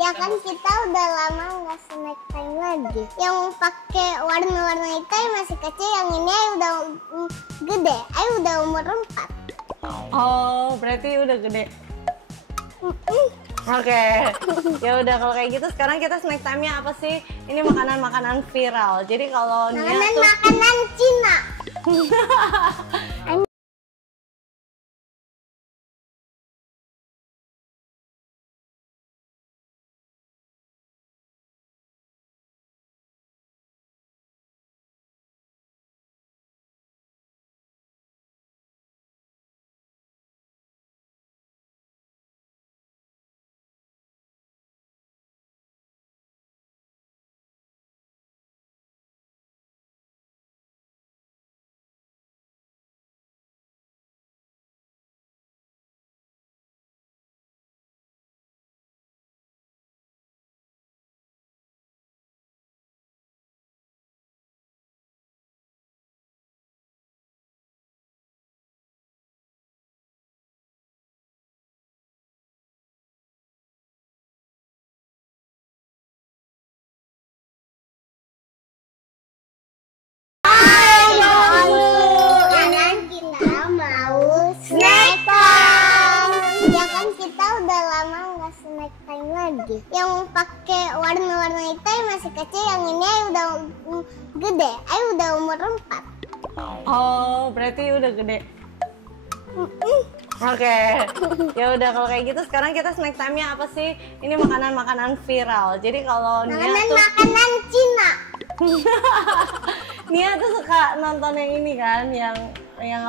Ya kan kita udah lama nggak snack time lagi. Yang pakai warna-warna itu masih kecil, yang ini udah gede. Ayo udah umur 4. Oh, berarti udah gede. Oke. Ya udah kalau kayak gitu sekarang kita snack time-nya apa sih? Ini makanan-makanan viral. Jadi kalau Makanan Cina. Snack time lagi. Yang pakai warna-warna itu masih kecil, yang ini udah gede. Ayo udah umur 4. Oh, berarti udah gede. Oke. Ya udah kalau kayak gitu sekarang kita snack time-nya apa sih? Ini makanan-makanan viral. Jadi kalau makanan Cina. Nia tuh suka nonton yang ini kan, yang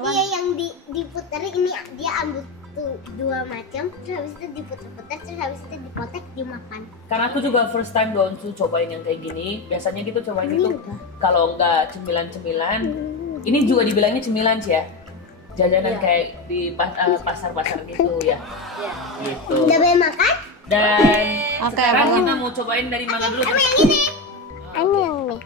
apa? Iya, yang diputer ini dia ambil tuh 2 macam, terus habis itu diputer-puter, terus habis itu dipotek dimakan. Karena aku juga first time Donsu cobain yang kayak gini. Biasanya gitu cobain itu kalau enggak cemilan-cemilan. Ini juga dibilangnya cemilan sih ya. Jajanan kayak di pasar-pasar gitu ya. Iya. Gitu. Udah boleh makan? Dan sekarang kita mau cobain dari mana dulu? Sama yang ini. Ini yang ini.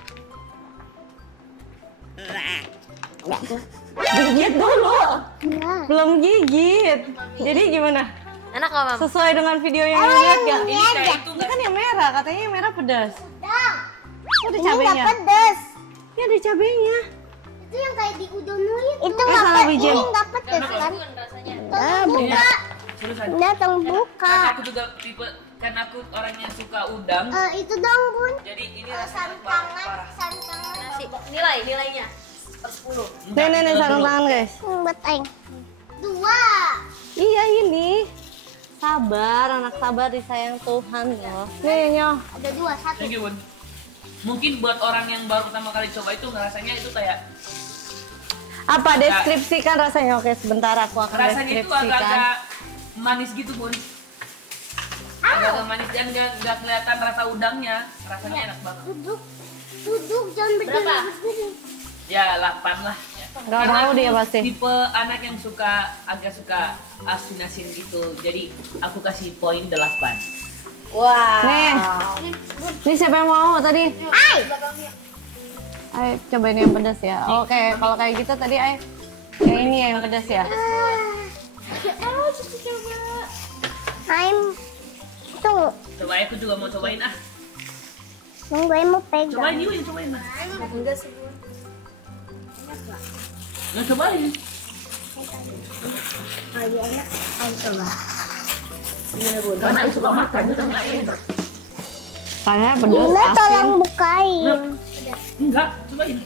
Gigit dulu. Enggak. Belum gigit. Jadi gimana? Enak nggak, Mam? Sesuai dengan video yang dilihat gak? Ini aja. Ini kan yang merah, katanya yang merah pedas. Dang. Ada Ini cabenya. nggak pedes. Ini ada cabenya. Itu yang kayak di udonu itu. Itu salah nggak pedes. bijen. Ini nggak pedes kan? Tolong buka. Seriusan. Datang buka. Karena aku juga tipe, karena aku orangnya suka udang. Itu dong Bun. Jadi ini rasanya Santangan. Nasi. Nilainya per 10. Nih, sarung tangan guys. Buat aing. 2. Iya ini. Sabar, anak sabar disayang Tuhan loh. Nih, nyoh. Ada 2, 1. Thank you, Bun. Mungkin buat orang yang baru pertama kali coba itu ngerasanya itu kayak Apa? Deskripsikan rasanya. Oke, sebentar aku akan rasanya itu deskripsikan. agak-agak manis gitu, Bun. Agak manis dan nggak kelihatan rasa udangnya. Rasanya enak banget. Duduk jangan berdiri. Berapa? Ya 8 lah. Nggak mau dia pasti. Tipe anak yang agak suka asin-asin gitu. Jadi aku kasih poin 8. Wah. Nih. Ini siapa yang mau tadi? Ayo cobain yang pedas ya. Oke, kalau kayak gitu tadi ayo. Yang ini yang pedas ya. Tunggu. Coba aku juga mau cobain ah. Nunggu mau pegang. Cobain yuk, cobain lah. Enggak sih, Bu. Nah, cobain. Lagi enak. Ayo coba. Karena aku suka makan, itu nggak enak. Soalnya pedas Bunda asin. tolong bukain. Enggak, cobain.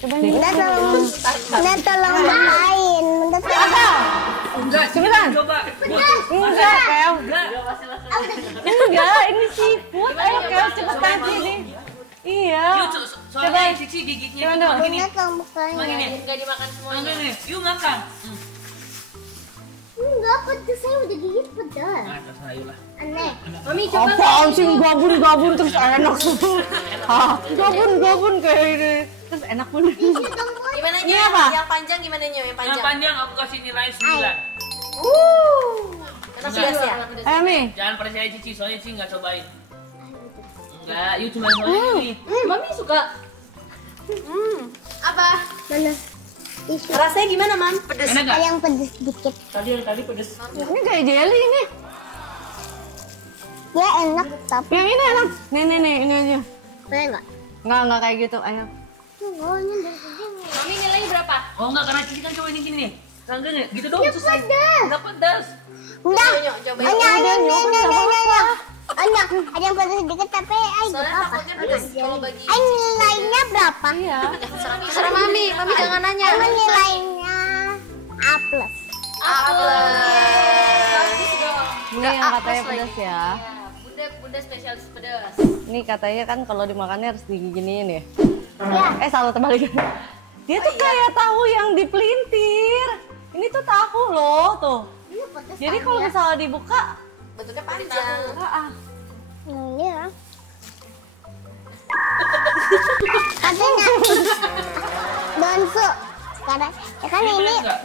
Bunda tolong bukain. Bunda tolong. Enggak, Cepetan. coba. Enggak, Kev. Enggak. Enggak, ini seafood. Ayo Kev, cepetan sini. Iya. Yuk, soalnya Cici gigitnya itu Coba. begini. Bunda tolong bukain. Begini. Enggak dimakan semuanya. Makan nih, yuk makan. Enggak pedes, saya udah gigit pedas. Nah, terserah yuk lah. Aneh. Mami coba. Apaan sih gabun terus enak semua. Hah, gabun kayak ini. Terus enak bener. Gimana Ini Nyo? apa? Yang panjang gimana Nyo? Yang Yang panjang. panjang aku kasih nilai 9. Karena pedas ya. Ayo Mi. Jangan percaya Cici, soalnya Cici nggak cobain. Enggak, yuk cuma soalnya ini. Mami suka. Apa? Mana? Tisu. Rasanya gimana, Mam? Pedas. Enak nggak? Yang pedes dikit. Tadi pedes. Ini kayak jelly ini. Dia enak tapi Yang ini enak. Nih, ini aja. boleh nggak? Nggak kayak gitu, ayo. Bawahnya dari sini. Mami nilainya berapa? Oh enggak, karena Cici kan coba ini gini nih. Enggak nih, gitu dong susah. pedas. Enggak pedas. Udah. Nyok, coba. Ada yang pedas sedikit tapi Soalnya nggak apa. takutnya pedas kalau bagi. Nilainya berapa? Iya. Terserah Mami jangan nanya. Emang nilainya A+. Bagus dong. Ini yang katanya pedas ya. Bunda spesialis pedas. Ini katanya kan kalau dimakannya harus digiginiin ya. Ya. Salah terbalik. Dia tuh kayak tahu yang dipelintir. Ini tuh tahu loh, tuh. Ini pedas. Jadi kalau misalnya dibuka, Bentuknya panjang. Iya. Katanya Donsu. Sekarang ya kan ini Enggak.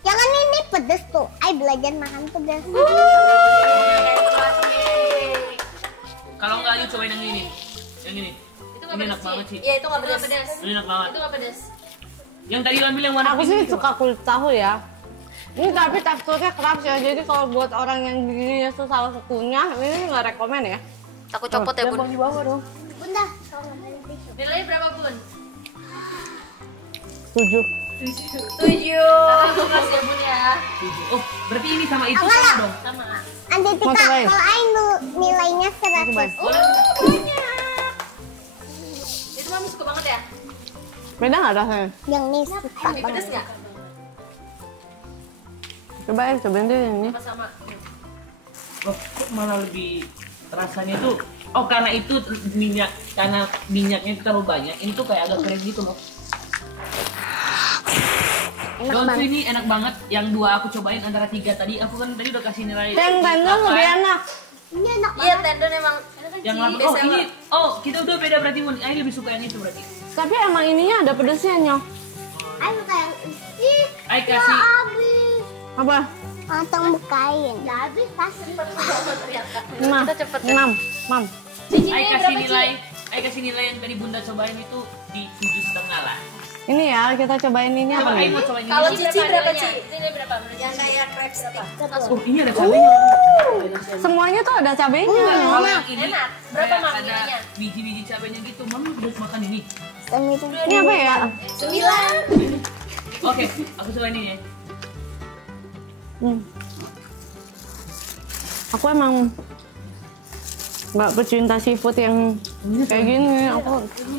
jangan ini pedas tuh. Ay belajar makan pedas. Kalau enggak ayo cobain yang ini. Yang ini. Itu nggak Ini pedas enak banget sih. Iya itu nggak pedas. Ini enak banget. Itu nggak pedas. Yang tadi ambil yang warna aku pink sih itu. suka kulit tahu ya. Ini tapi teksturnya keras ya. Jadi kalau buat orang yang giginya susah kunyah, ini nggak rekomen ya. Takut copot ya Bun. Gampang di bawah dong. Bunda, kalau nggak balik tisu. Nilainya berapa Bun? 7. 7. Makasih ya Bun ya. Oh, berarti ini sama itu Enggak. sama dong. Sama. Nanti Mau kita cobain? kalau Ay nilainya 100. Cobain. Boleh. Itu Mami suka banget ya? Beda nggak rasanya? Yang ini suka Mami banget. pedas nggak? Cobain deh yang ini. Apa sama? Oh, kok malah lebih rasanya tuh karena itu karena minyaknya itu terlalu banyak, ini tuh kayak agak kering gitu loh. Enak Donsu banget. ini enak banget. Yang 2 aku cobain antara 3 tadi. Aku kan tadi udah kasih nilai. Yang tendon lebih enak. Ini enak Iya banget. tendon emang. Yang lama. Oh Best ini. seller. Oh kita udah beda berarti Mun. Ayo lebih suka yang itu berarti. Tapi emang ininya ada pedesnya nyok. Ay suka yang ih. Ayo kasih. Habis. Apa? Langsung bukain. Udah habis kasih. 5. Kita cepet ya. 6. Mam. Ayo kasih nilai. Ayo kasih nilai yang tadi Bunda cobain itu di 7,5 lah. Ini ya, kita cobain ini apa Coba Ayo nih? mau cobain ini. Kalau Cici berapa Ci? Nilai berapa? Yang kayak crab stick. Oh ini ada cabenya. Semuanya tuh ada cabenya. Kalau yang ini Enak. Berapa, kayak Mam, ada nilainya? biji-biji cabenya gitu. Mama udah makan ini. Ini apa ya? 9. Oke, aku cobain ini ya. Aku emang nggak pecinta seafood yang kayak gini.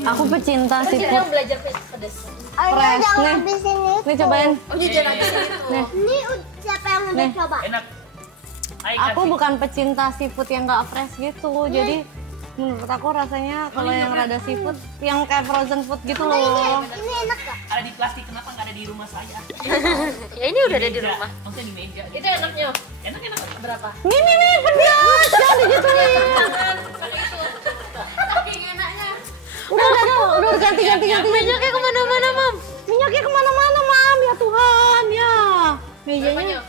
Aku pecinta Cici seafood. yang belajar pedas. Ayo Fresh. jangan Nih. habisin itu. Nih cobain. Oh jajan habis itu. Nih. Ini siapa yang udah Nih. coba? Enak. Ayo Aku kasih. bukan pecinta seafood yang nggak fresh gitu. Jadi menurut aku rasanya kalau yang rada seafood yang kayak frozen food gitu loh. Ini enak gak? Ada di plastik, kenapa nggak ada di rumah saya? Ya ini udah ada di Meja. rumah. Maksudnya di meja. Itu enaknya. Enak. Berapa? Ini nih pedas. Jangan digituin. Saking enaknya. Udah ganti. Minyaknya kemana-mana Mam. Minyaknya kemana-mana, Mam. Ya Tuhan, ya. Mejanya. Berapanya?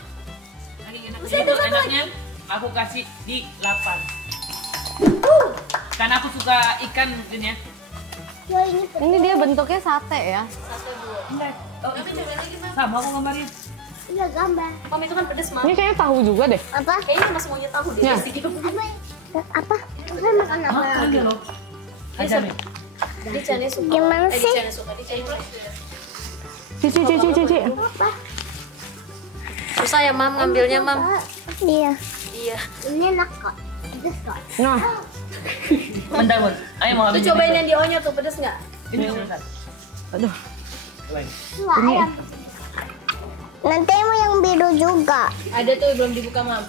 Itu enaknya aku kasih di 8. Karena aku suka ikan mungkin ya. Ya ini Ini dia bentuknya sate ya. Enggak. Oh, Tapi coba lagi Mam. sama aku gambarin. udah gambar. Mam itu kan pedas Mam. Ini kayaknya tahu juga deh. Apa? Kayaknya mas semuanya tahu deh. Ya. Pasti gitu. Apa? Kita makan apa Hah, lagi? ada loh. Ajar nih. Di Chane suka. Gimana Di sih? Chane suka. Di Chane Cici. Apa? susah ya Mam ngambilnya Mam. Iya. Iya. Ini enak kok. Pedes kok. Nah, Bentar, Bun. Ayo mau Lu ambil cobain ini. yang di O-nya tuh pedas nggak? Ini bentar. aduh. Cobain. Wah, ayam. Nanti mau yang biru juga. Ada tuh belum dibuka Mam.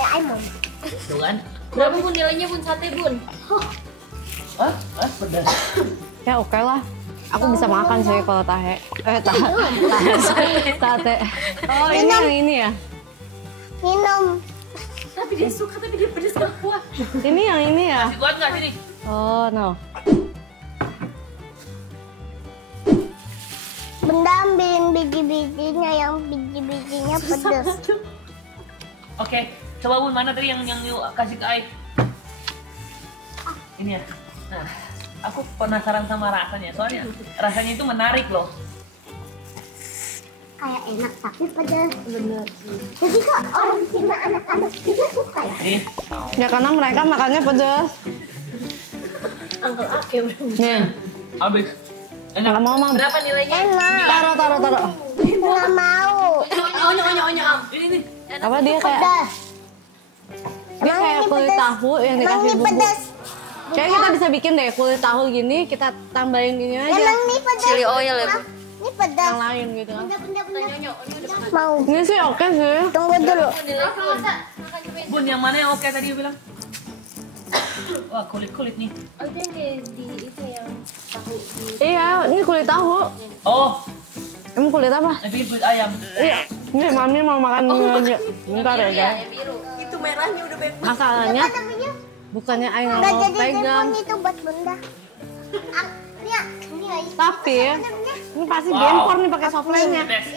Ayam mau. Tuh kan? Berapa Bun nilainya Bun sate Bun? Pedas. Ya oke lah. Aku bisa makan sih kalau tahe. Sate. Oh ini ya. Minum. Tapi dia suka tapi dia pedas gak kuat. Ini yang ini ya. Masih kuat nggak sini? Oh no. Bunda ambilin biji-bijinya yang biji-bijinya pedes. Oke, coba Bun, mana tadi yang you kasih ke Ai? Ini ya. Nah, aku penasaran sama rasanya. Soalnya rasanya itu menarik loh. kayak enak tapi pedas. Bener. Jadi kok orang Cina anak-anak juga suka ya? Nih, Ya karena mereka makannya pedas. Uncle Ake belum. nih, habis. Enak. Nggak mau, Mam. Berapa nilainya? Enak. Taruh. Nggak mau. Onyo. Ini. Apa dia kayak Pedas. dia Emang kayak ini kulit pedas? tahu yang Emang dikasih ini bumbu. pedas. Kayak kita bisa bikin deh kulit tahu gini, kita tambahin gini aja. Emang ini pedas. Chili oil ya, Bu? Ini pedas. Yang lain gitu kan. Mau. Ini sih oke sih. Tunggu dulu. Bun, yang mana yang oke tadi bilang? Wah, kulit nih. Oh, itu yang di itu yang tahu di Iya, ini kulit tahu. Oh, Emang kulit apa? nanti kulit ayam. Iya. Ini Mami mau makan dulu aja. Bentar ya, guys. biru. Itu merahnya udah banyak. Masalahnya bukannya Aing nggak Udah mau jadi pegang, telepon itu buat bunda. Ya, ini guys. tapi ini pasti Wow. gempor nih pakai softline-nya. Best.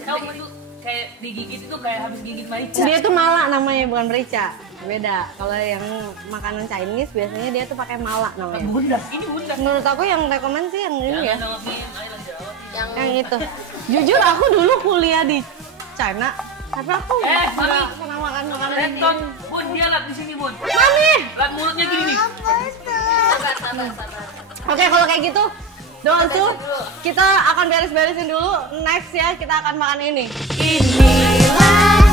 Kamu itu kayak digigit itu kayak habis gigit merica. Dia tuh mala namanya, bukan merica. Beda. Kalau yang makanan Chinese biasanya dia tuh pakai mala namanya. Bunda, ini bunda. Menurut aku yang rekomen sih yang ini ya, Jangan jawabin, ayo jawab. yang itu. Jujur aku dulu kuliah di China, tapi aku nggak Mami. pernah makan makanan ini. Renton, Bun, dia lap di sini, Bun. Mami. Lap mulutnya gini nih. Apa itu? Oke, kalau kayak gitu, Donsu, kita akan beres-beresin dulu. Next ya, kita akan makan ini. Inilah